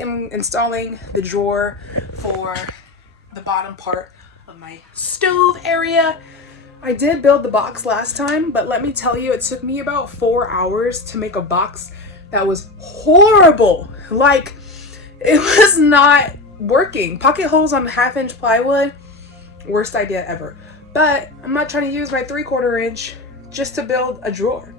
finally am installing the drawer for the bottom part of my stove area. I did build the box last time, but let me tell you, it took me about 4 hours to make a box that was horrible. Like, it was not working. Pocket holes on 1/2-inch plywood, worst idea ever. But I'm not trying to use my 3/4 inch just to build a drawer.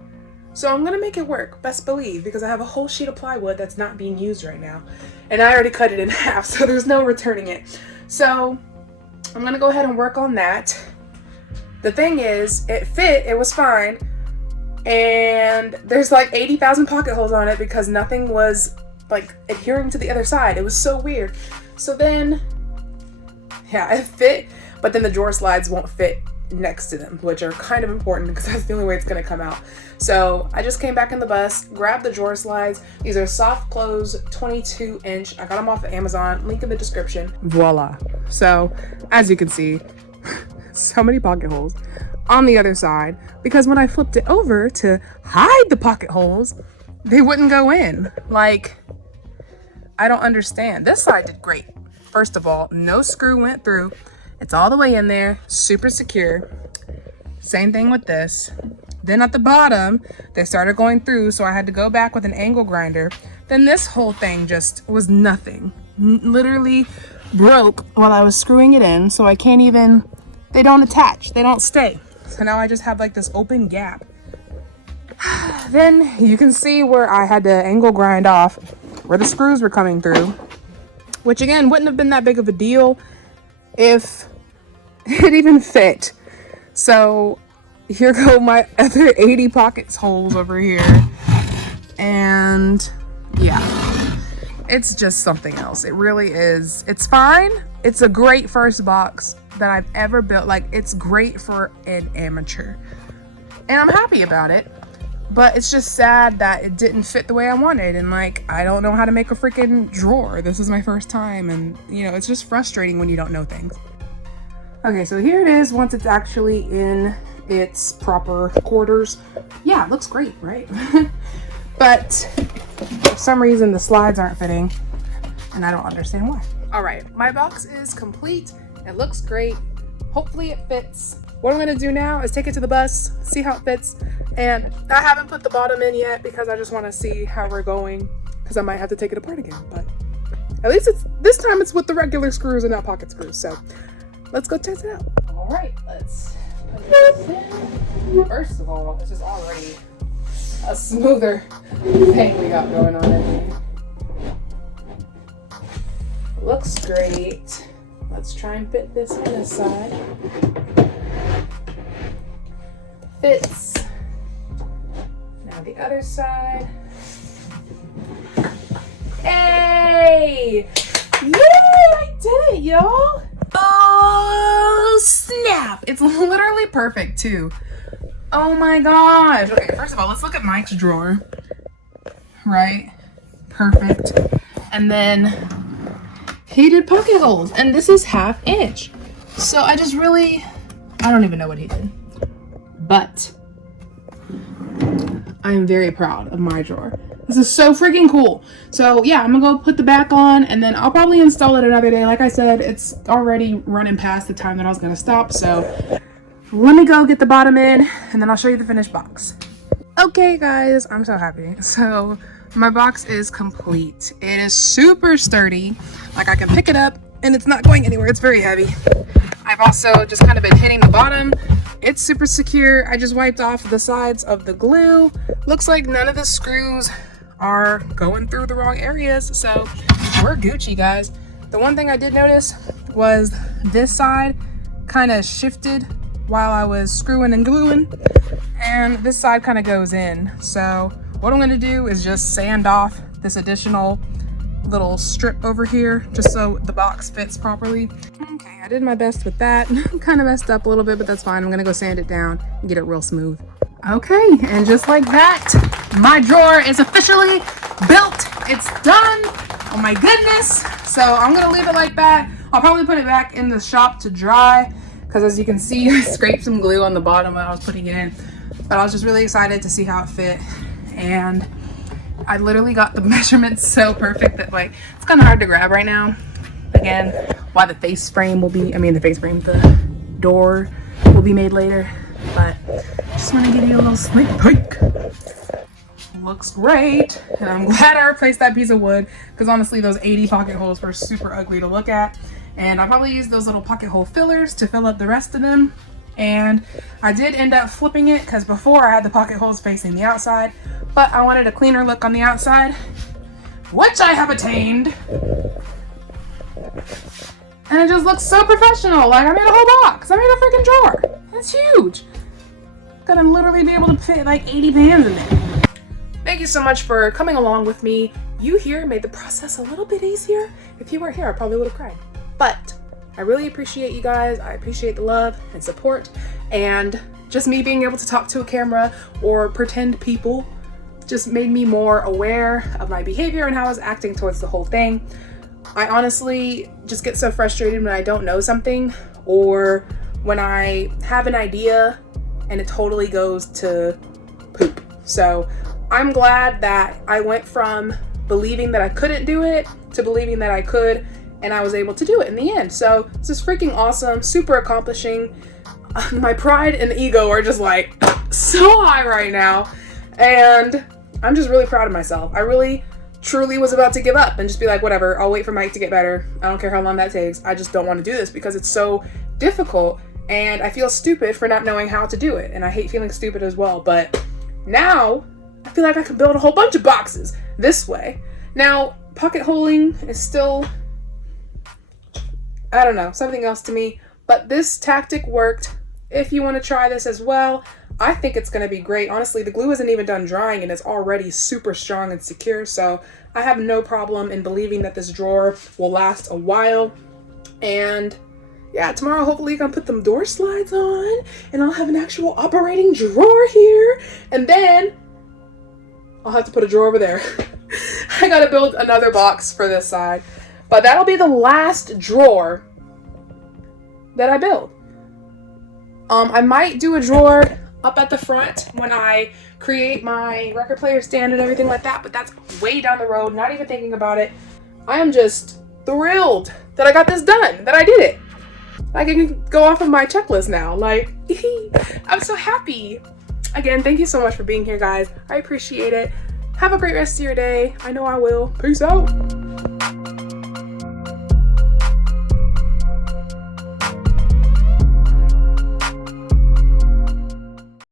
So I'm gonna make it work, best believe, because I have a whole sheet of plywood that's not being used right now. And I already cut it in half, so there's no returning it. So I'm gonna go ahead and work on that. The thing is, it fit, it was fine. And there's like 80,000 pocket holes on it because nothing was like adhering to the other side. It was so weird. So then, yeah, it fit, but then the drawer slides won't fit next to them, which are kind of important because that's the only way it's gonna come out. So I just came back in the bus, grabbed the drawer slides. These are soft close 22-inch. I got them off of Amazon, link in the description. Voila. So as you can see, so many pocket holes on the other side because when I flipped it over to hide the pocket holes, they wouldn't go in. Like, I don't understand. This side did great. First of all, no screw went through. It's all the way in there, super secure. Same thing with this. Then at the bottom, they started going through, so I had to go back with an angle grinder. Then this whole thing just was nothing. Literally broke while I was screwing it in, so I can't even, they don't attach, they don't stay. So now I just have like this open gap. Then you can see where I had to angle grind off where the screws were coming through, which again wouldn't have been that big of a deal if it even fit. So here go my other 80 pockets holes over here. And yeah, it's just something else. It really is. It's fine. It's a great first box that I've ever built. Like, it's great for an amateur. And I'm happy about it. But it's just sad that it didn't fit the way I wanted. And like, I don't know how to make a freaking drawer. This is my first time. And you know, it's just frustrating when you don't know things. Okay, so here it is once it's actually in its proper quarters. Yeah, it looks great, right? But for some reason the slides aren't fitting and I don't understand why. All right, my box is complete. It looks great. Hopefully it fits. What I'm gonna do now is take it to the bus, see how it fits. And I haven't put the bottom in yet because I just wanna see how we're going because I might have to take it apart again. But at least this time it's with the regular screws and not pocket screws. So let's go test it out. All right, let's put this in. First of all, this is already a smoother paint we got going on in here. Looks great. Let's try and fit this on this side. Fits. Now the other side. Hey! Yay! I did it, y'all! Oh, snap! It's literally perfect, too. Oh my gosh. Okay, first of all, let's look at Mike's drawer. Right? Perfect. And then he did pocket holes, and this is 1/2 inch. So I don't even know what he did. But I am very proud of my drawer. This is so freaking cool. So yeah, I'm gonna go put the back on and then I'll probably install it another day. Like I said, it's already running past the time that I was gonna stop. So let me go get the bottom in and then I'll show you the finished box. Okay guys, I'm so happy. So my box is complete. It is super sturdy. Like, I can pick it up and it's not going anywhere. It's very heavy. I've also just kind of been hitting the bottom. It's super secure. I just wiped off the sides of the glue. Looks like none of the screws are going through the wrong areas. So we're Gucci, guys. The one thing I did notice was this side kind of shifted while I was screwing and gluing, and this side kind of goes in. So what I'm going to do is just sand off this additional little strip over here just so the box fits properly. Okay, I did my best with that. Kind of messed up a little bit, but that's fine. I'm gonna go sand it down and get it real smooth. Okay, and just like that, my drawer is officially built. It's done. Oh my goodness. So I'm gonna leave it like that. I'll probably put it back in the shop to dry because, as you can see, I scraped some glue on the bottom when I was putting it in. But I was just really excited to see how it fit. And I literally got the measurements so perfect that like it's kind of hard to grab right now. Again, why the the door will be made later, but just want to give you a little sneak peek. Looks great, and I'm glad I replaced that piece of wood because honestly those 80 pocket holes were super ugly to look at, and I probably used those little pocket hole fillers to fill up the rest of them. And I did end up flipping it because before I had the pocket holes facing the outside, but I wanted a cleaner look on the outside, which I have attained. And it just looks so professional. Like I made a whole box. I made a freaking drawer. It's huge. Gonna literally be able to fit like 80 pans in there. Thank you so much for coming along with me. You here made the process a little bit easier. If you weren't here, I probably would have cried. But I really appreciate you guys. I appreciate the love and support, and just me being able to talk to a camera or pretend people just made me more aware of my behavior and how I was acting towards the whole thing. I honestly just get so frustrated when I don't know something, or when I have an idea and it totally goes to poop. So I'm glad that I went from believing that I couldn't do it to believing that I could, and I was able to do it in the end. So this is freaking awesome, super accomplishing. My pride and ego are just like so high right now, and I'm just really proud of myself. I really truly was about to give up and just be like, whatever, I'll wait for Mike to get better. I don't care how long that takes. I just don't want to do this because it's so difficult, and I feel stupid for not knowing how to do it, and I hate feeling stupid as well. But now I feel like I can build a whole bunch of boxes this way. Now, pocket holing is still, I don't know, something else to me, but this tactic worked. If you want to try this as well, I think it's going to be great. Honestly, the glue isn't even done drying and it's already super strong and secure, so I have no problem in believing that this drawer will last a while. And yeah, tomorrow hopefully I can put them door slides on and I'll have an actual operating drawer here, and then I'll have to put a drawer over there. I gotta build another box for this side, but that'll be the last drawer that I build. I might do a drawer up at the front when I create my record player stand and everything like that, but that's way down the road, not even thinking about it. I am just thrilled that I got this done, that I did it. I can go off of my checklist now. Like, I'm so happy. Again, thank you so much for being here, guys. I appreciate it. Have a great rest of your day. I know I will. Peace out.